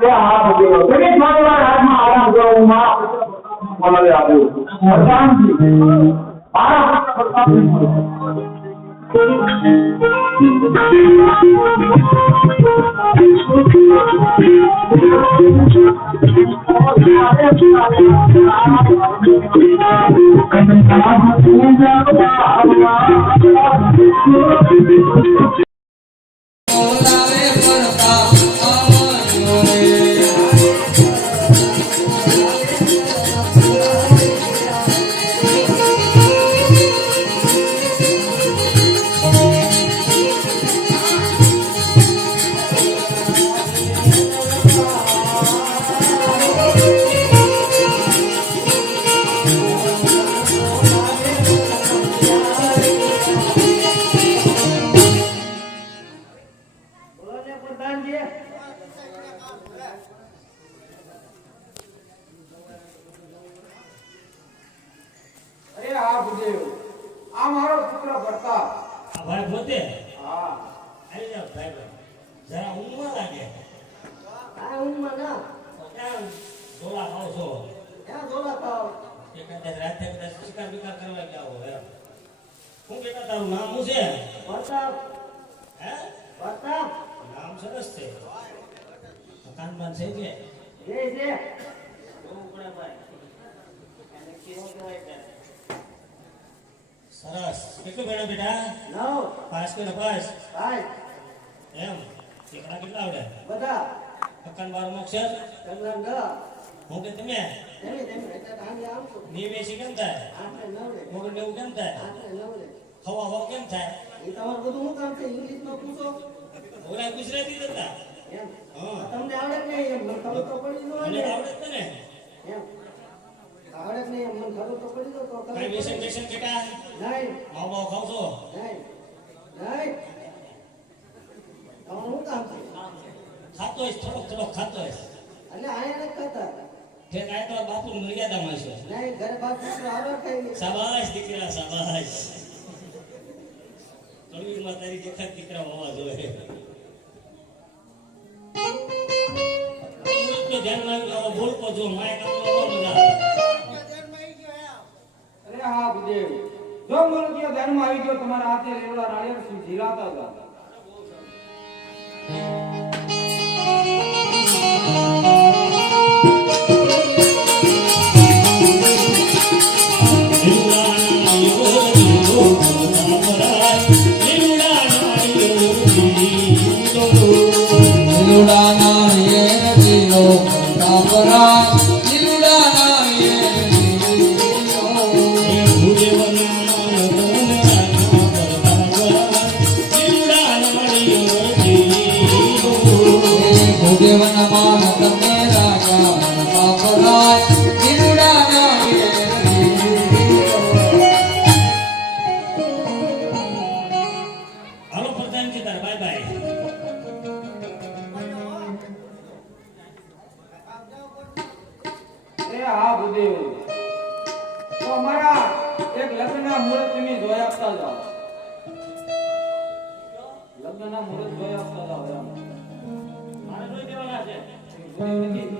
તે હાથ ઉકેલો તમે થોડી વાર હાથમાં આરામ કરો, હું માં બોલાવી આપું. શાંતિ. આરામ અરે આ ભૂદેવ આ મારો પુત્ર ભરતા આ ભાઈ પોતે? હા. આવી જાઓ ભાઈ ભાઈ. જરા ઊંઘમાં લાગે. આ ઊંઘમાં ના. ક્યાં ડોલા ખાવ છો? ક્યાં જોડા ખાવ? કે કદાચ રાતે કદાચ શિકાર બિકાર કરવા ગયા હો એમ શું બેટા તારું નામ શું છે? પ્રતાપ હે? ભરતા નામ સરસ છે. કાન બાન છે કે? જે છે. જોવું પડે ભાઈ. એને કેવું કહેવાય સરસ. કેટલું ભણ્યો બેટા? નવ. પાસ કે પાસ ભાઈ એમ. દીકરા કેટલા આવડે? બધા. અકાન બાર અક્ષર કલ્યાણ દ હું કે તમે? નિવેશી કેમ થાય? નવ મોગલ એવું કેમ થાય? નવ હવા હવા કેમ થાય? એ તમારું બધું શું કામ છે? ઇંગ્લિશમાં પૂછો. ઓલા ગુજરાતી હતા એમ હા. તમને આવડે જ નહીં એમ મને ખબર તો પડી ન હોય મને ને આવડે જ ને એમ આવડે જ નહીં એમ મને ખબર તો પડી તો તો કઈ. બેટા નહીં માવ બાવ ખાવ છો નહીં નહીં તમારું શું કામ છે ખાતો હોય થોડોક થોડોક ખાતો હોય એટલે આયા નથી ખાતા તે કાય તો બાપુ મર્યાદામાં છે નહીં ઘરે બાપુ આવડે લે શાબાશ દીકરા શાબાશ કળવીરમાં તારી જેખા દીકરા હોવા જોઈએ ધ્યાનમાં બોલતો જો માય કામ મજા આવે અરે હા જો મને ધર્મ આવી ગયો તમારા હાથે રેવડા નાળિયેર શું ઝીલાતા હતા. હા ભૂદેવ તો અમારા એક લગ્નના મુહૂર્ત તમે જોઈ આપતા જાઓ. લગ્નના મુહૂર્ત જોઈ આપતા જાઓ મારે જોઈ દેવાના છે. ભૂદેવ નથી.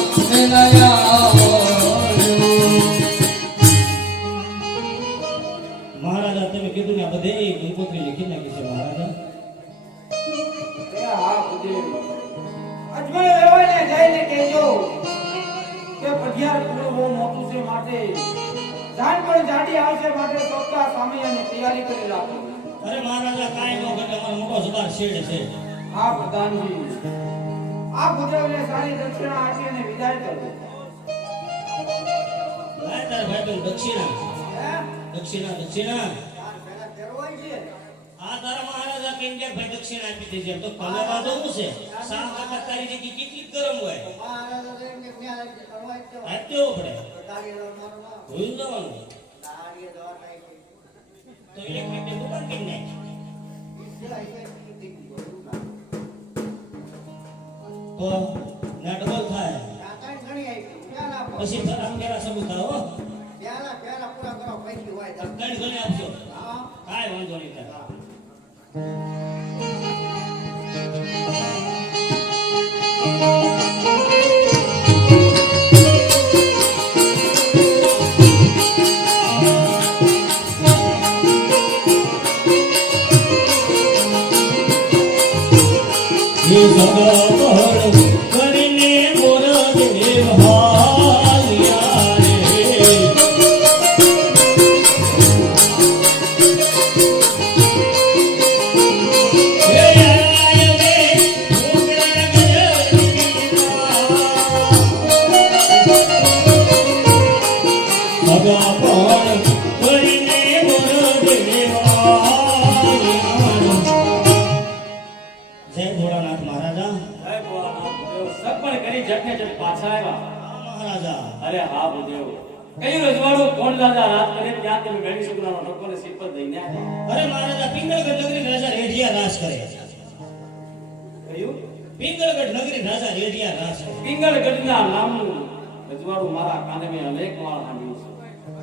મોટું જાન પણ જાડી આવશે માટે ચોક્કા સ્વામી અને તૈયારી કરી રાખો. અરે મહારાજા કાઈ નો ઘટે અમારો મોટો જબાર શેડ છે. હા પ્રધાનજી. આ ભૂદેવને સારી દક્ષિણા આપી અને વિદાય કરો. લાય તારા ભાઈ દક્ષિણા. દક્ષિણા દક્ષિણા. આ તારા મહારાજા કેમ કે ભાઈ દક્ષિણા આપી દેજે તો તને વાંધો શું છે સા કરતા તારી કેટલી ગરમ હોય? મહારાજા હાથ પડે. ભૂલ જવાનું. તો એક મિનિટ દુકાન કરી નાખી પેલા એક એક થઈ ગયું. એવું ના. તો ના થાય. પછી ફરામ કેરા સબૂત આવો પ્યાલા પ્યાલા પૂરા કરો પૈકી હોય તો. ઘણી ઘણી આપજો હા કાંઈ વાંધો નહીં કરી જટને જટ પાછા આવ્યા. મહારાજા અરે હા ભૂદેવ. કયું રજવાડું કોણ દાદા રાત કરે ત્યાં તમે ગણી સુગરાનો ઠપકોને સિર પર દઈને અરે મહારાજા પિંગળગઢ નગરી રાજા રેઢિયા રાજ કરે. કયું? પિંગળગઢ નગરી રાજા રેઢિયા રાજ કરે. પિંગળગઢના નામનું રજવાડું મારા કાને મેં અનેક વાર સાંભળ્યું છે.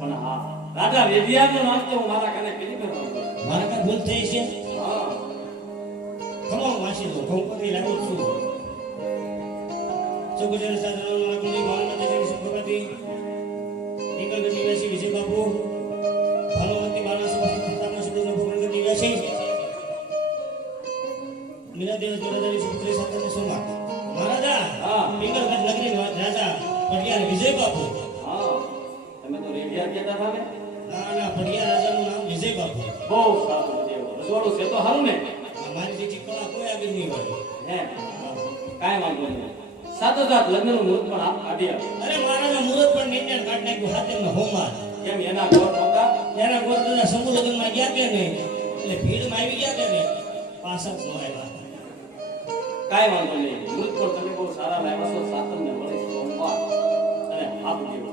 પણ હા રાજા રેડિયાનો નામ તો હું મારા કાને પેલી વાર મારા કાને ભૂલ થઈ છે? હા. ખમો વાંચી દો કંકોત્રી લાવ્યો છું. દેવી નિવાસી વિજય બાપુ ભાનુમતી નિવાસી મીરા જોડાદારી સુપુત્રી સાથે સોમા મહારાજા હા. નગરી રાજા પટિયાર વિજય બાપુ. હા. તમે તો રેડિયા કહેતા હતા ને? ના ના પટિયાર રાજાનું નામ વિજય બાપુ. બહુ સારું ભૂદેવ રજવાડું છે તો સારું ને? મારી જેટલી કળા કોઈ આગળ નહીં હોય. હે. કાંઈ વાંધો નહીં. સાતો સાત લગ્નનું મુહૂર્ત પણ આપ કાઢી આપો. અરે મહારાજા મુહૂર્ત પણ નિર્ણય કાઢ નાખ્યું હાથે હોમા કેમ એના ગોર નહોતા એના ગોર દાદા સમૂહ લગ્નમાં ગયા કે નહીં? એટલે ભીડમાં આવી ગયા કે નહીં? પાછળ આવ્યા કાંઈ વાંધો નહીં. મૃત પણ તમે બહુ સારા લાવ્યા છો. સાતમને મળે છે. અને આપ જેવો.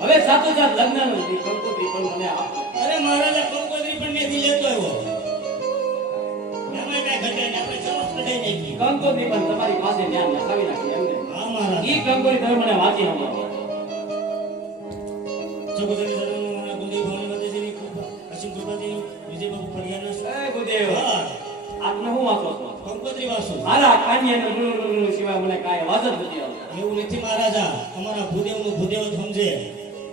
હવે સાતો જાત લગ્ન નથી કંકોત્રી પણ મને આપ. અરે મહારાજા કંકોત્રી પણ નથી લેતો આવ્યો એમાં કાંઈ ઘટે ને આપણે ચોરસ કઢાઈ નાખી કંકોત્રી પણ તમારી પાસે ધ્યાન નખાવી નાખી એમને ઈ કંકોત્રી તમે મને વાંચી સંભળાવો સગોદરી જન્મના કુલદેવ ભવાની માતાજીની કૃપા અસીમ કૃપાથી વિજય બાબુ ફળિયાના એ ગુરુદેવ આપને હું વાંચો છો? કંકોત્રી વાસુ મારા કાનિયાને ગુરુ સિવાય મને કાંઈ અવાજ નથી આવતો. એવું નથી મહારાજા અમારા ભૂદેવનું ભૂદેવ જ સમજે.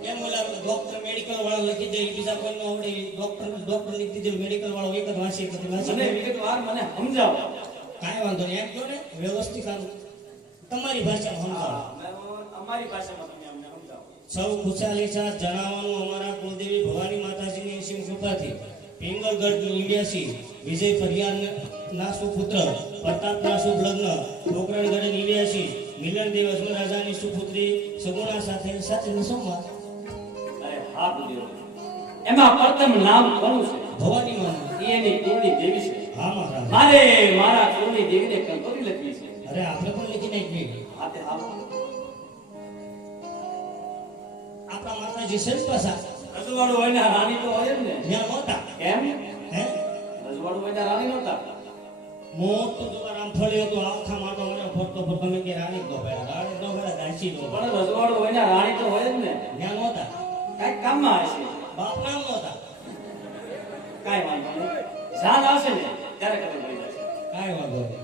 કેમ ઓલા ડોક્ટર મેડિકલ વાળા લખી દે બીજા કોઈ નો આવડે ડોક્ટર ડોક્ટર લખી દે મેડિકલ વાળો એક જ વાંચી એક જ મને વાંચી વિગતવાર મને સમજાવો. કાંઈ વાંધો નહીં એમ કહો ને વ્યવસ્થિત આમ તમારી ભાષામાં સમજાવો. અમારી ભાષામાં તમે અમને સમજાવો. સૌ ખુશાલી સાથ જણાવવાનું અમારા કુલદેવી ભવાની માતાજીની અસીમ કૃપાથી પિંગલગઢની નિવ્યાસી વિજય ફરિયાદ ના સુપુત્ર પ્રતાપના શુભ લગ્ન પોકરણગઢ નિવ્યાસી મિલન દેવ અજમલ રાજાની સુપુત્રી સગુણા સાથે સાથે સંવાદ. અરે હા ગુરુદેવ એમાં પ્રથમ નામ કોનું છે? ભવાની માં એની કુળની દેવી છે. હા મારા મારે મારા કુળની દેવીને કંકોત્રી લખી છે. અરે આપણે પણ લખી નાખી આપણા માતાજી સંત પાસા રજવાડું હોય ને રાણી તો હોય ને. ત્યાં નહોતા. એમ? હે? રજવાડું હોય ને રાણી નહોતા? મોટું દ્વારા આમ ફળ્યું હતું આખા માટો મને ફરતો ફરતો મેં કે રાણી તો પહેલા રાણી તો પહેલા દાસી નો પણ રજવાડું હોય ને રાણી તો હોય જ ને. ત્યાં નહોતા. કાંઈક કામમાં હશે. બાપ નામ નહોતા. કાંઈ વાંધો નહીં. જાન આવશે ને ત્યારે ખબર પડી જશે. કાંઈ વાંધો નહીં.